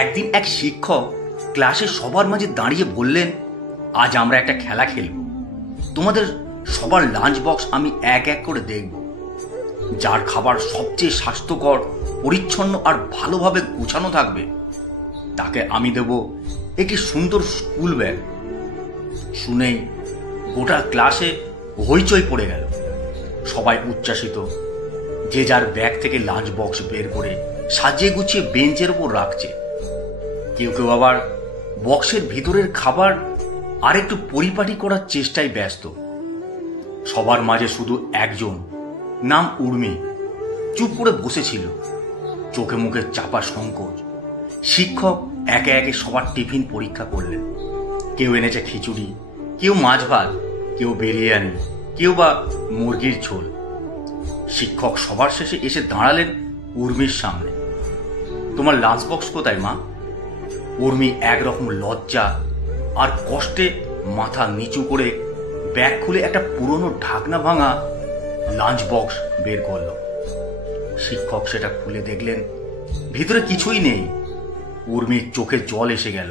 একদিন এক শিক্ষক ক্লাসে সবার মাঝে দাঁড়িয়ে বললেন, আজ আমরা একটা খেলা খেলব। তোমাদের সবার লাঞ্চ বক্স আমি এক এক করে দেখব। যার খাবার সবচেয়ে স্বাস্থ্যকর, পরিচ্ছন্ন আর ভালোভাবে গুছানো থাকবে তাকে আমি দেব একটি সুন্দর স্কুল ব্যাগ। শুনেই গোটা ক্লাসে হইচই পড়ে গেল। সবাই উচ্ছ্বাসিত। যে যার ব্যাগ থেকে লাঞ্চ বক্স বের করে সাজিয়ে গুছিয়ে বেঞ্চের উপর রাখছে। কেউ কেউ আবার বক্সের ভিতরের খাবার আর একটু পরিপাটি করার চেষ্টায় ব্যস্ত। সবার মাঝে শুধু একজন, নাম উর্মি, চুপ করে বসেছিল, চোখে মুখে চাপা সংকোচ। শিক্ষক একে একে সবার টিফিন পরীক্ষা করলেন। কেউ এনেছে খিচুড়ি, কেউ মাছ ভাত, কেউ বিরিয়ানি, কেউ বা মুরগির ঝোল। শিক্ষক সবার শেষে এসে দাঁড়ালেন উর্মির সামনে। তোমার লাঞ্চ বক্স কোথায় মা? উর্মি একরকম লজ্জা আর কষ্টে মাথা নিচু করে ব্যাগ খুলে একটা পুরনো ঢাকনা ভাঙা লাঞ্চ বক্স বের করল। শিক্ষক সেটা খুলে দেখলেন ভিতরে কিছুই নেই। উর্মির চোখে জল এসে গেল।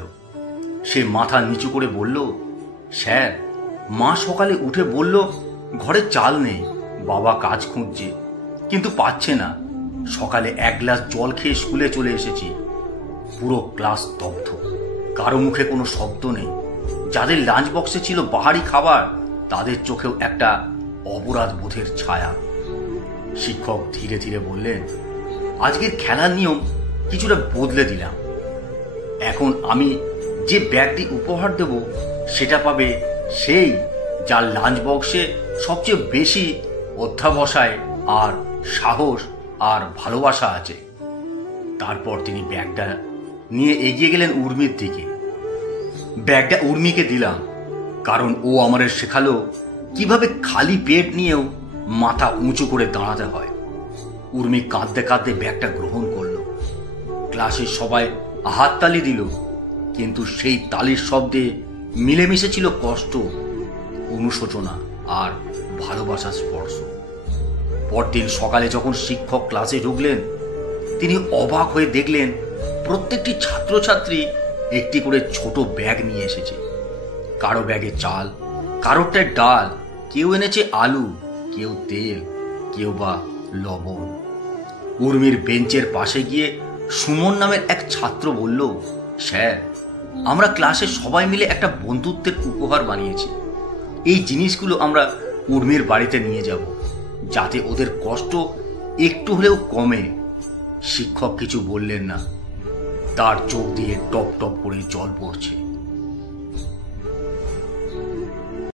সে মাথা নিচু করে বলল, স্যার, মা সকালে উঠে বলল ঘরে চাল নেই, বাবা কাজ খুঁজছে কিন্তু পাচ্ছে না। সকালে এক গ্লাস জল খেয়ে স্কুলে চলে এসেছি। পুরো ক্লাস স্তব্ধ, কারো মুখে কোনো শব্দ নেই। যাদের লাঞ্চ বক্সে ছিল বাহারি খাবার তাদের চোখেও একটা অপরাধ বোধের ছায়া। শিক্ষক ধীরে ধীরে বললেন, আজকের খেলার নিয়ম কিছুটা বদলে দিলাম। এখন আমি যে ব্যাগটি উপহার দেব সেটা পাবে সেই যার লাঞ্চ বক্সে সবচেয়ে বেশি অধ্যাবসায় আর সাহস আর ভালোবাসা আছে। তারপর তিনি ব্যাগটা নিয়ে এগিয়ে গেলেন উর্মির দিকে। ব্যাগটা উর্মিকে দিলাম, কারণ ও আমাদের শেখালো কিভাবে খালি পেট নিয়েও মাথা উঁচু করে দাঁড়াতে হয়। উর্মি কাঁদতে কাঁদতে ব্যাগটা গ্রহণ করলো। ক্লাসের সবাই হাততালি দিল, কিন্তু সেই তালির শব্দে মিলেমিশে ছিল কষ্ট, অনুশোচনা আর ভালোবাসার স্পর্শ। পরদিন সকালে যখন শিক্ষক ক্লাসে ঢুকলেন, তিনি অবাক হয়ে দেখলেন প্রত্যেকটি ছাত্রছাত্রী একটি করে ছোট ব্যাগ নিয়ে এসেছে। কারো ব্যাগে চাল, কারোরটায় ডাল, কেউ এনেছে আলু, কেউ তেল, কেউ বা লবণ। উর্মির বেঞ্চের পাশে গিয়ে সুমন নামের এক ছাত্র বলল, স্যার, আমরা ক্লাসে সবাই মিলে একটা বন্ধুত্বের উপহার বানিয়েছি। এই জিনিসগুলো আমরা উর্মির বাড়িতে নিয়ে যাব, যাতে ওদের কষ্ট একটু হলেও কমে। শিক্ষক কিছু বললেন না, তার চোখ দিয়ে টপ টপ করে জল পড়ছে।